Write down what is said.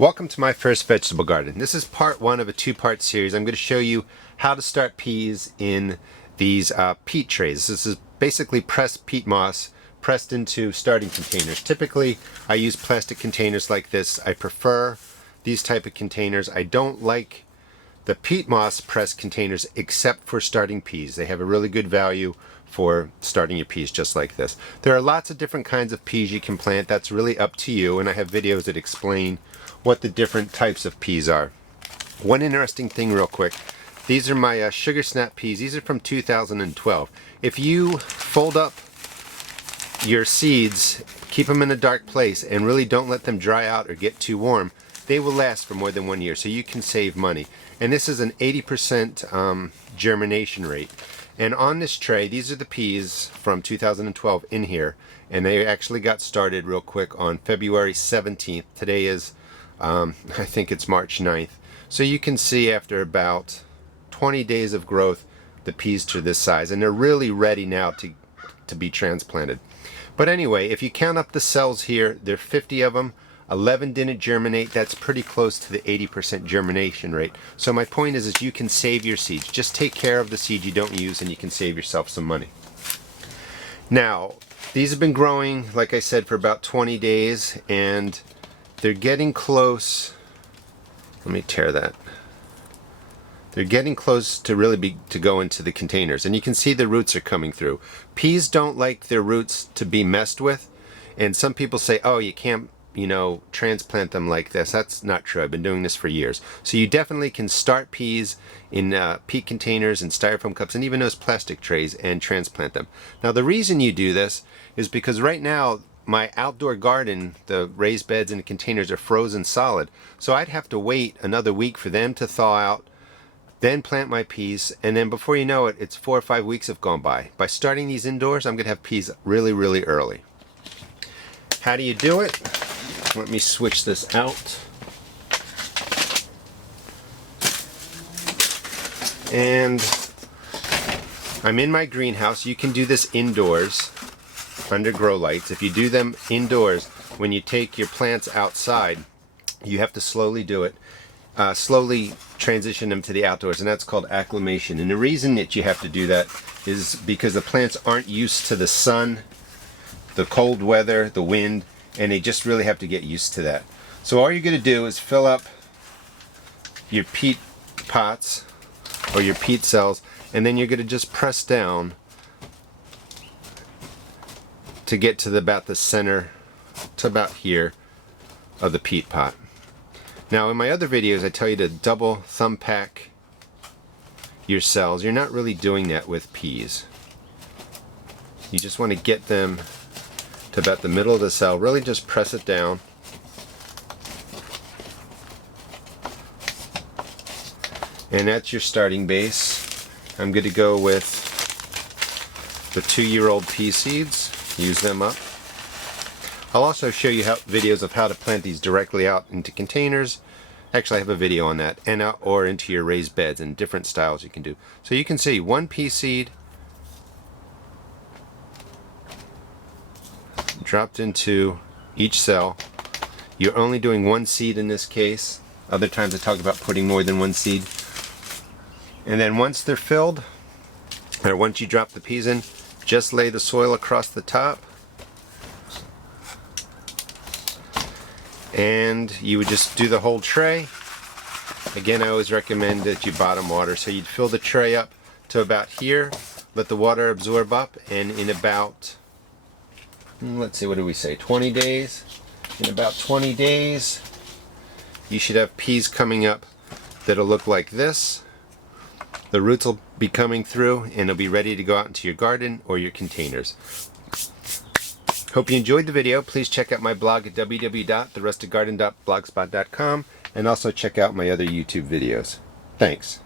Welcome to my first vegetable garden. This is part one of a two-part series. I'm going to show you how to start peas in these peat trays. This is basically pressed peat moss pressed into starting containers. Typically I use plastic containers like this. I prefer these type of containers. I don't like the peat moss pressed containers except for starting peas. They have a really good value for starting your peas just like this. There are lots of different kinds of peas you can plant. That's really up to you, and I have videos that explain what the different types of peas are. One interesting thing real quick, these are my sugar snap peas. These are from 2012. If you fold up your seeds, keep them in a dark place, and really don't let them dry out or get too warm, they will last for more than 1 year, so you can save money. And this is an 80% germination rate. And on this tray, these are the peas from 2012 in here, and they actually got started real quick on February 17th. Today is, I think it's March 9th. So you can see after about 20 days of growth, the peas to this size, and they're really ready now to be transplanted. But anyway, if you count up the cells here, there are 50 of them. 11 didn't germinate. That's pretty close to the 80% germination rate. So my point is you can save your seeds. Just take care of the seed you don't use and you can save yourself some money. Now, these have been growing, like I said, for about 20 days, and they're getting close. Let me tear that. They're getting close to really to go into the containers, and you can see the roots are coming through. Peas don't like their roots to be messed with, and some people say, oh, you can't, transplant them like this. That's not true. I've been doing this for years. So you definitely can start peas in peat containers and styrofoam cups and even those plastic trays and transplant them. Now the reason you do this is because right now my outdoor garden, the raised beds and the containers are frozen solid. So I'd have to wait another week for them to thaw out, then plant my peas, and then before you know it, it's 4 or 5 weeks have gone by. By starting these indoors, I'm going to have peas really, really early. How do you do it? Let me switch this out. And I'm in my greenhouse. You can do this indoors under grow lights. If you do them indoors, when you take your plants outside, you have to slowly do it. Slowly transition them to the outdoors, and that's called acclimation. And the reason that you have to do that is because the plants aren't used to the sun, the cold weather, the wind, and they just really have to get used to that. So all you're going to do is fill up your peat pots or your peat cells, and then you're going to just press down to get to about the center, to about here of the peat pot. Now in my other videos I tell you to double thumb pack your cells. You're not really doing that with peas. You just want to get them to about the middle of the cell. Really just press it down. And that's your starting base. I'm going to go with the 2-year-old pea seeds. Use them up. I'll also show you videos of how to plant these directly out into containers. Actually, I have a video on that, and or into your raised beds, and different styles you can do. So you can see 1 pea seed dropped into each cell. You're only doing 1 seed in this case. Other times I talk about putting more than 1 seed. And then once they're filled, or once you drop the peas in, just lay the soil across the top. And you would just do the whole tray. Again, I always recommend that you bottom water. So you'd fill the tray up to about here, let the water absorb up, and in about, let's see, what do we say, 20 days? In about 20 days, you should have peas coming up that'll look like this. The roots will be coming through, and they'll be ready to go out into your garden or your containers. Hope you enjoyed the video. Please check out my blog at www.therustedgarden.blogspot.com, and also check out my other YouTube videos. Thanks.